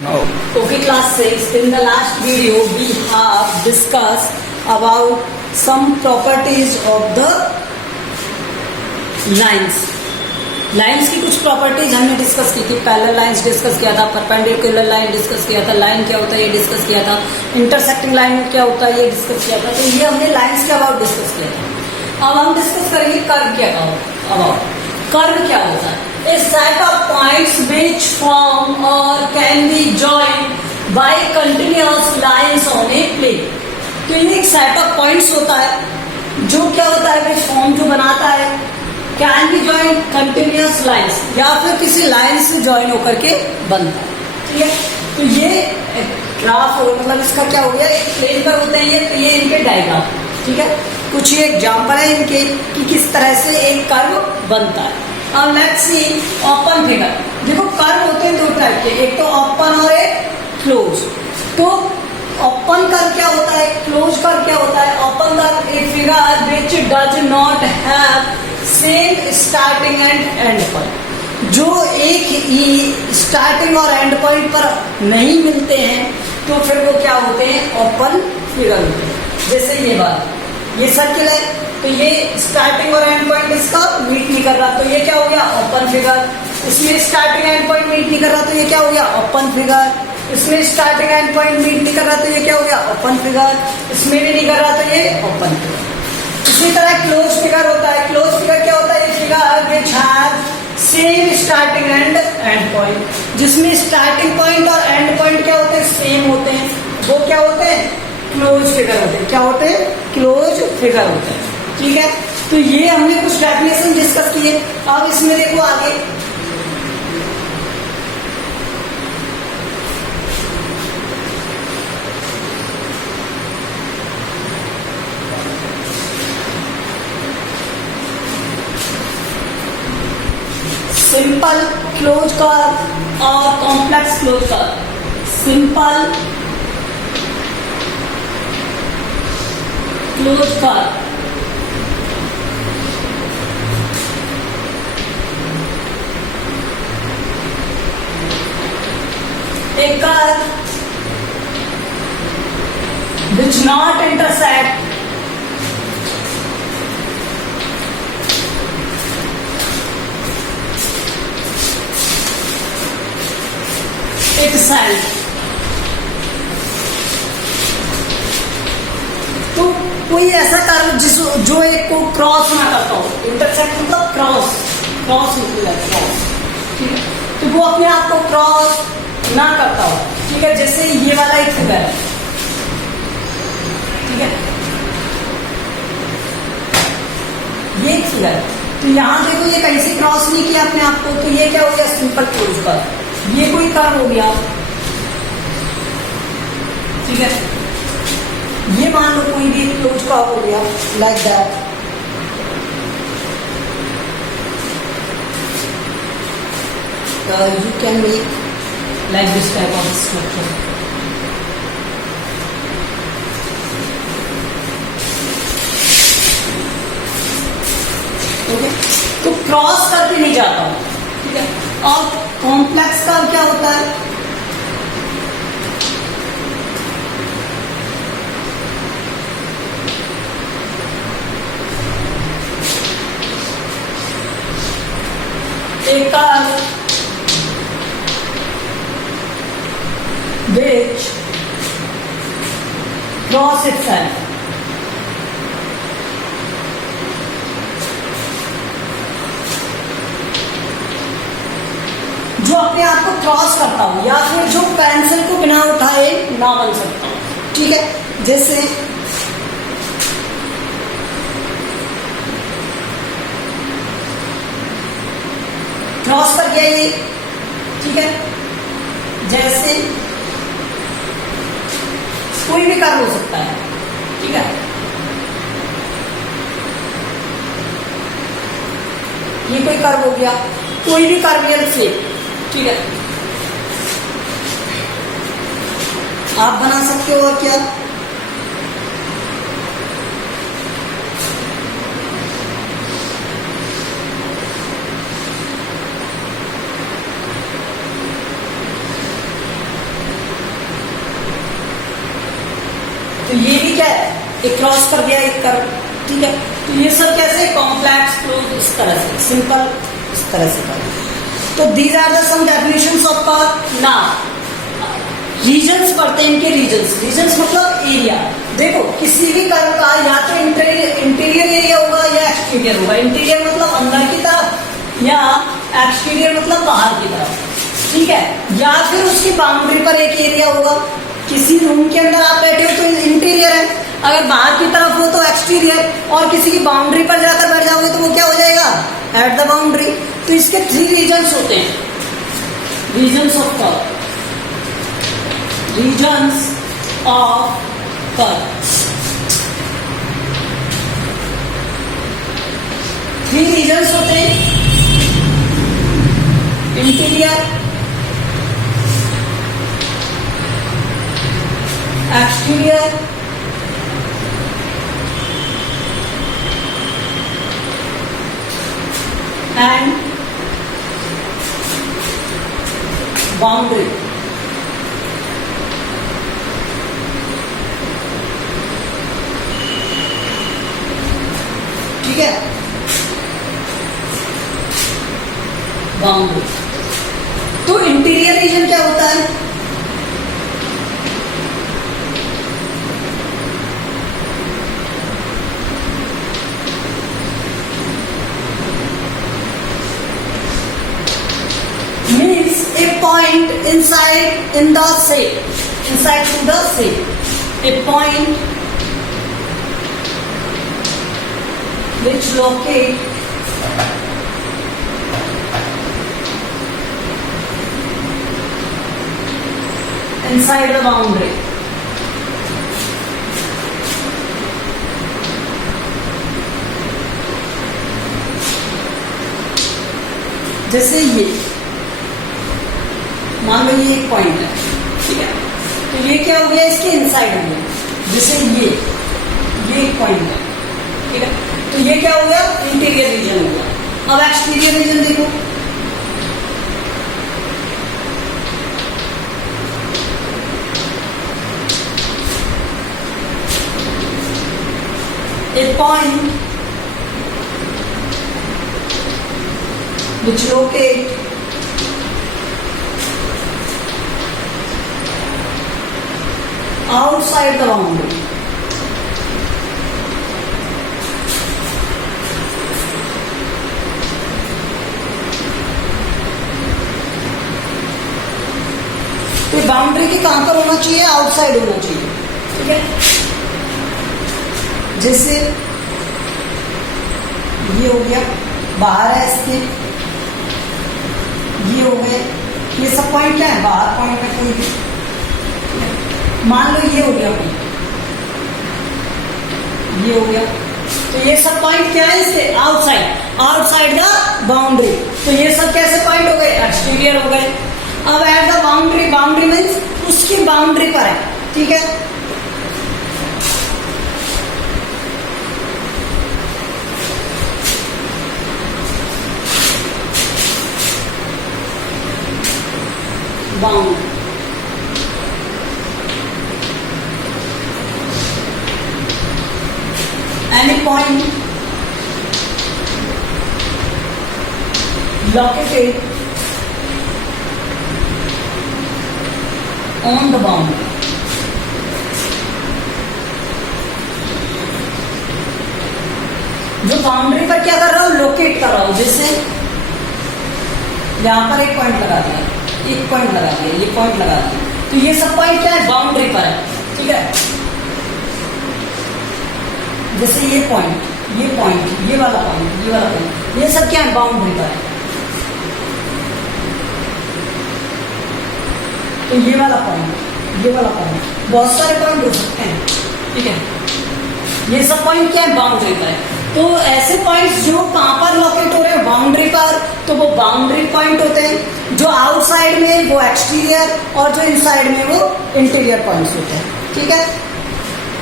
Okay, class 6. In the last video, we have discussed about some properties of the lines. Lines की कुछ properties हमने discuss की थी. Parallel lines discuss किया था, परपेंडिकुलर लाइन डिस्कस किया था, लाइन क्या होता है ये डिस्कस किया था, इंटरसेक्टिंग लाइन क्या होता है ये डिस्कस किया था. तो ये हमने लाइंस के अबाउट डिस्कस किया था. अब हम डिस्कस करेंगे कर्व के अबाउट. कर्व क्या होता है? A set of points which form or can be joined by continuous lines on a plane. तो ये एक सेट ऑफ पॉइंट्स होता है जो क्या होता है, फॉर्म जो बनाता है, can be join continuous lines, या फिर किसी लाइन से ज्वाइन होकर के बनता है. ठीक है, तो ये ग्राफ हो, मतलब इसका क्या हो गया, एक प्लेन पर होते हैं ये, तो ये इनके डायग्राम. ठीक है, कुछ ये एग्जाम्पल है इनके कि किस तरह से एक कर्व बनता है. अब लेट्स सी ओपन फिगर. देखो कर्व होते हैं दो टाइप के, एक तो ओपन और एक क्लोज. तो ओपन कर्व क्या होता है, क्लोज कर्व क्या होता है? Open curve a figure which does not have same starting and and point. जो एक ही स्टार्टिंग और एंड पॉइंट पर नहीं मिलते हैं तो फिर वो क्या होते हैं, ओपन फिगर होते हैं. जैसे ये बात, ये सर्किल है, तो ये स्टार्टिंग और एंड पॉइंट इसका मीट नहीं कर रहा, तो ये क्या हो गया, ओपन फिगर. इसमें स्टार्टिंग एंड पॉइंट मीट नहीं कर रहा, तो ये क्या हो गया, ओपन फिगर. इसमें स्टार्टिंग एंड पॉइंट मीट नहीं कर रहा, तो ये क्या हो गया, ओपन फिगर. इसमें भी नहीं कर रहा, तो ये ओपन फिगर. इसी तरह क्लोज फिगर होता है. क्लोज फिगर क्या होता है, ये figure which have same starting and and point, जिसमें स्टार्टिंग पॉइंट और एंड पॉइंट क्या होते हैं, सेम होते हैं. वो क्या होते हैं, क्लोज फिगर होते हैं. क्या होते हैं, क्लोज फिगर होते हैं. ठीक है, तो ये हमने कुछ डेफिनेशन डिस्कस किए. अब इसमें देखो आगे, सिंपल क्लोज कर्व और complex close curve. Simple close curve a curve which not intersect itself. तो कोई ऐसा कर्व जो एक को क्रॉस ना करता हो. इंटरसेक्ट मतलब क्रॉस, क्रॉस मतलब क्रॉस. ठीक है, तो वो अपने आप को क्रॉस ना करता हो. ठीक है, जैसे ये वाला एक फिगर है. ठीक है, ये एक फिगर है, तो यहां देखो ये कहीं से क्रॉस नहीं किया अपने आप को, तो ये क्या हो गया, सिंपल क्लोज कर्व. ये कोई कर्व हो गया. ठीक है, ये मान लो कोई भी क्लोज कर्व हो गया, like that. You can make like this type of structure. Okay? तो क्रॉस करके नहीं जाता हूं. ठीक है, और कॉम्प्लेक्स का क्या होता है, एक कर्व which cross itself. जो अपने आप को क्रॉस करता हो, या फिर जो पेंसिल को बिना उठाए ना बन सकता हो. ठीक है, जैसे क्रॉस कर गया ये. ठीक है, जैसे कोई भी कर्व हो सकता है. ठीक है, ये कोई कर्व हो गया, कोई भी कर्वियल शेप. ठीक है, आप बना सकते हो. और क्या, तो ये भी क्या है, एक क्रॉस कर दिया एक कर, ठीक है। तो ये सब कैसे कॉम्प्लेक्स क्लोज, इस तरह से सिंपल, इस तरह से कर। तो these are the some definitions of curve. Now regions पढ़ते हैं, इनके रीजन्स, रीजन्स मतलब एरिया। देखो किसी भी कर्व का या तो इंटीरियर एरिया होगा या एक्सटीरियर होगा। इंटीरियर मतलब अंदर की तरफ या एक्सटीरियर मतलब बाहर की तरफ, ठीक है। या फिर उसकी बाउंड्री पर एक एरिया होगा। किसी रूम के अंदर आप बैठे हो तो इंटीरियर है, अगर बाहर की तरफ हो तो एक्सटीरियर, और किसी की बाउंड्री पर जाकर बैठ जाओगे तो वो क्या हो जाएगा, एट द बाउंड्री। तो इसके 3 रीजन्स होते हैं, regions of curve, regions of curve. 3 regions होते हैं, इंटीरियर, एक्सटीरियर एंड बाउंड्री। ठीक है, बाउंड्री। तो इंटीरियर रीजन क्या होता है, means a point inside in the shape, inside to the shape, a point which locate inside the boundary. जैसे ये मान लो ये एक पॉइंट है, ठीक है। तो ये क्या हो गया, इसके इनसाइड हो गया। जैसे ये एक पॉइंट है, ठीक है। तो ये क्या हो गया, इंटीरियर रीजन हो गया। अब एक्सटीरियर रीजन देखो, a point which locate outside the boundary. तो बाउंड्री के कहां पर होना चाहिए, आउटसाइड होना चाहिए, ठीक है। जैसे ये हो गया, बाहर है इसके, ये हो गए, ये सब पॉइंट क्या है, बाहर पॉइंट है कोई भी। मान लो ये हो गया पॉइंट, ये हो गया। तो ये सब पॉइंट क्या है, इससे आउटसाइड, आउटसाइड द बाउंड्री। तो ये सब कैसे पॉइंट हो गए, एक्सटीरियर हो गए। अब at the boundary, boundary means उसकी बाउंड्री पर है, ठीक है। Boundary, any point located on the boundary. जो बाउंड्री पर क्या कर रहा हूं, लोकेट कर रहा हूं। जैसे यहां पर एक पॉइंट लगा दिया, एक पॉइंट लगा दिया, ये पॉइंट लगा दिया। तो ये सब पॉइंट क्या है, बाउंड्री पर है, ठीक है। जैसे ये पॉइंट, ये पॉइंट, ये वाला पॉइंट, ये वाला पॉइंट, ये सब क्या है, बाउंड्री पर है। तो ये वाला पॉइंट, ये वाला पॉइंट, बहुत सारे पॉइंट हो सकते हैं, ठीक है। ये सब पॉइंट क्या है, बाउंड्री पर है। तो ऐसे पॉइंट्स जो कहां पर लोकेट हो रहे हैं, बाउंड्री पर, तो वो बाउंड्री पॉइंट होते हैं। जो आउटसाइड में वो एक्सटीरियर, और जो इनसाइड में वो इंटीरियर पॉइंट्स होते हैं, ठीक है।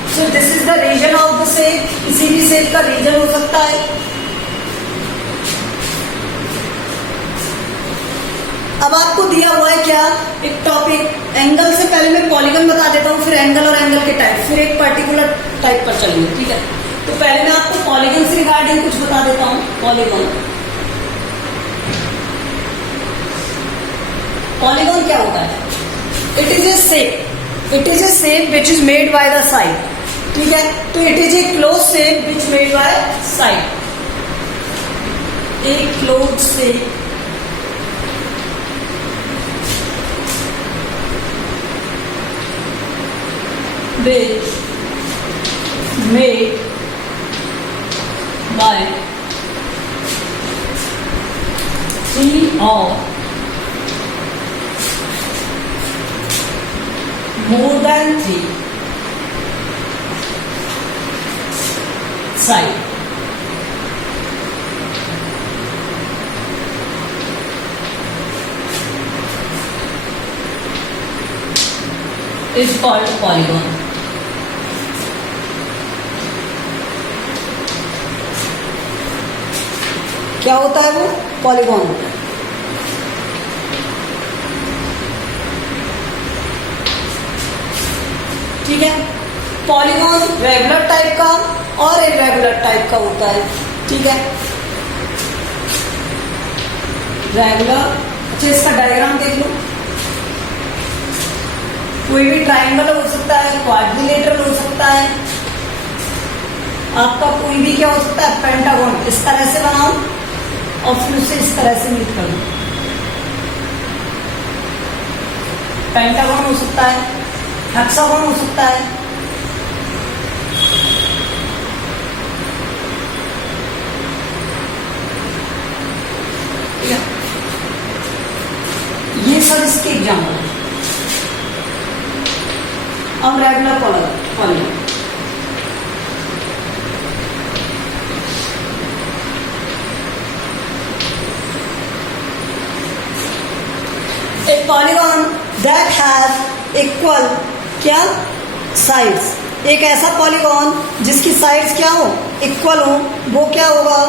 So this is the region of the shape. किसी भी शेप का रीजन हो सकता है। अब आपको दिया हुआ है क्या, एक टॉपिक, एंगल से पहले मैं पॉलीगन बता देता हूँ, फिर एंगल और एंगल के टाइप, फिर एक पर्टिकुलर टाइप पर चलेंगे, ठीक है। तो पहले मैं आपको पॉलीगन से रिगार्डिंग कुछ बता देता हूँ। पॉलीगन क्या होता है? It is A shape which is made by the side, ठीक है। तो it is a close shape which made by side, A close shape which made by three or more than three sides. Is called polygon. क्या होता है वो? Polygon. ठीक है। Polygon regular type का और इरेगुलर टाइप का होता है, ठीक है। रेगुलर, अच्छा इसका डायग्राम देख लो। कोई भी ट्राइंगल हो सकता है, क्वाड्रिलेटरल हो सकता है, आपका कोई भी क्या हो सकता है, पेंटागन। इस तरह से बनाओ और फिर उसे इस तरह से मीट कर दो। पेंटागन हो सकता है, हेक्सागन हो सकता है, ये सब इसके एग्जाम्पल है। अब regular polygon, a polygon that has equal क्या साइड्स, एक ऐसा पॉलीगॉन जिसकी साइड्स क्या हो, इक्वल हो, वो क्या होगा,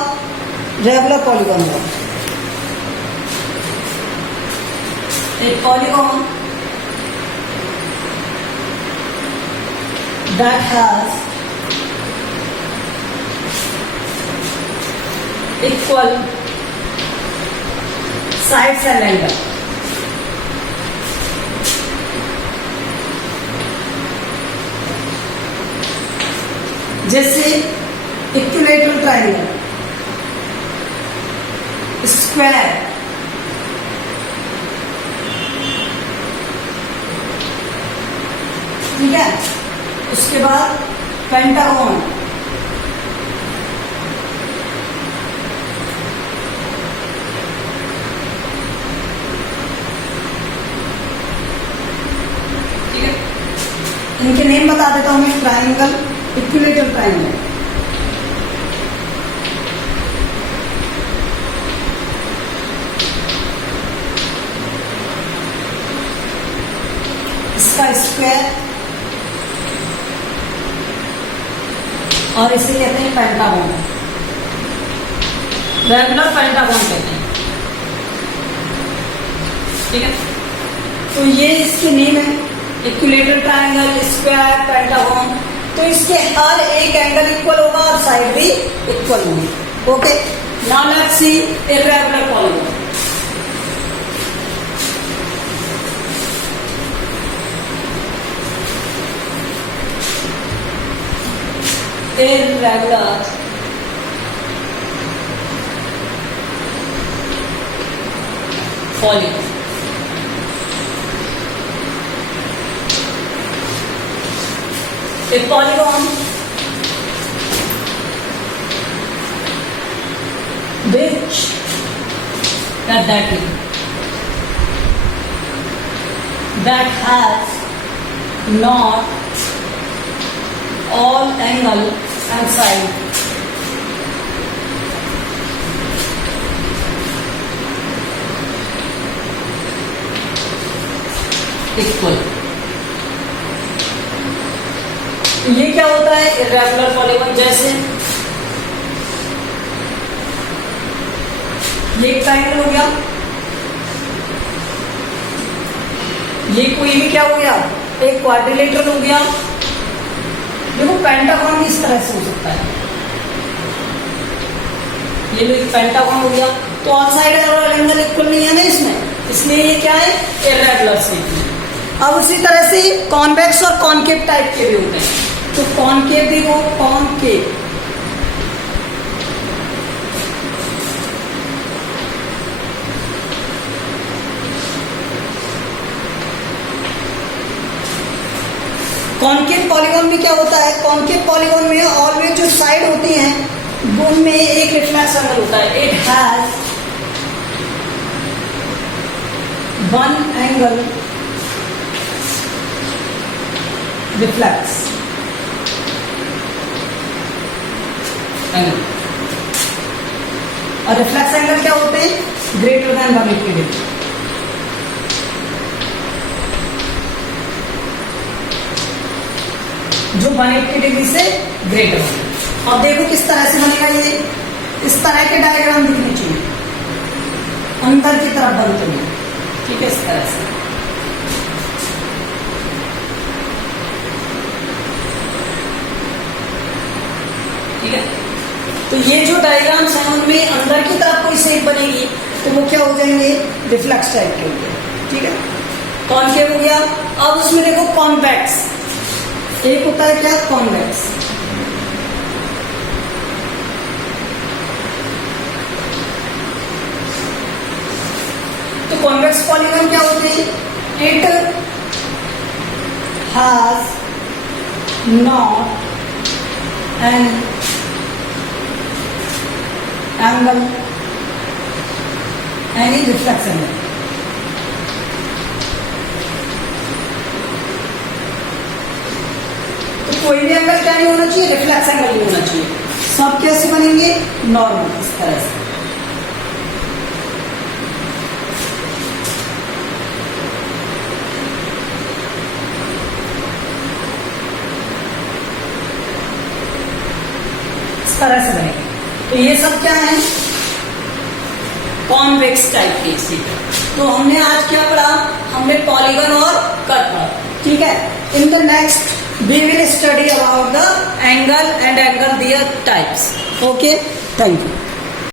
रेगुलर पॉलीगॉन होगा। एक polygon that has equal sides and angle, जैसे इक्विलेटरल ट्रायंगल, स्क्वायर, ठीक है। उसके बाद पेंटागन, ठीक है। इनके नेम बता देता हूं मैं। ट्रायंगल, इक्विलेटरल ट्रायंगल, इसका स्क्वायर, और इसे कहते हैं पेंटागन, रेगुलर पेंटागन कहते हैं, ठीक है। तो ये इसके नेम है, इक्विलेटरल ट्रायंगल, स्क्वायर, पेंटागन। तो इसके हर एक एंगल इक्वल होगा और साइड भी इक्वल होगी, okay. Now let's see irregular polygon. irregular polygon, a polygon which that has not all angle and side equal. ये क्या होता है इर्रेगुलर पॉलीगन? जैसे ये एक ट्रायंगल हो गया, ये कोई भी क्या हो गया एक क्वाड्रिलेटरल हो गया। देखो पेंटागन भी इस तरह से हो सकता है, ये लो एक पेंटागन हो गया। तो ऑल साइड और एंगल इक्वल नहीं है ना इसमें, इसलिए ये क्या है, इर्रेगुलर शेप है। अब उसी तरह से कॉन्वेक्स और कॉनकेव टाइप के भी होते हैं। तो कॉनकेव भी हो, कॉनकेव कॉनकेव पॉलीगॉन में क्या होता है, कॉनकेव पॉलीगॉन में ऑलवेज जो साइड होती हैं उनमें एक रिफ्लेक्स एंगल होता है। It has one angle reflex angle, और रिफ्लेक्स एंगल क्या होते हैं, ग्रेटर देन 180 डिग्री। जो 180 डिग्री से ग्रेटर हो। अब देखो किस तरह से बनेगा ये, इस तरह के डायग्राम दिखने चाहिए, अंदर की तरफ बनते हैं, ठीक है, इस तरह से। ठीक है, तो ये जो डायग्राम्स हैं उनमें अंदर की तरफ कोई शेप बनेगी तो वो क्या हो जाएंगे, रिफ्लेक्स टाइप के होंगे। ठीक है, कॉनकेव हो गया। अब उसमें देखो कॉन्वेक्स, एक होता है क्या, कॉन्वेक्स। तो कॉन्वेक्स पॉलीगॉन क्या होते हैं, it has not an angle any reflex angle. कोई भी एंगल क्या नहीं होना चाहिए, रिफ्लेक्स एंगल नहीं होना चाहिए। सब कैसे बनेंगे, नॉर्मल, इस तरह से। इस तरह से बनेंगे। तो ये सब क्या है, कॉन्वेक्स टाइप के शेप। तो हमने आज क्या पढ़ा, हमने पॉलीगन और कर्व पढ़ा। ठीक है, in the next we will study about the angle and angle their types. Okay, thank you.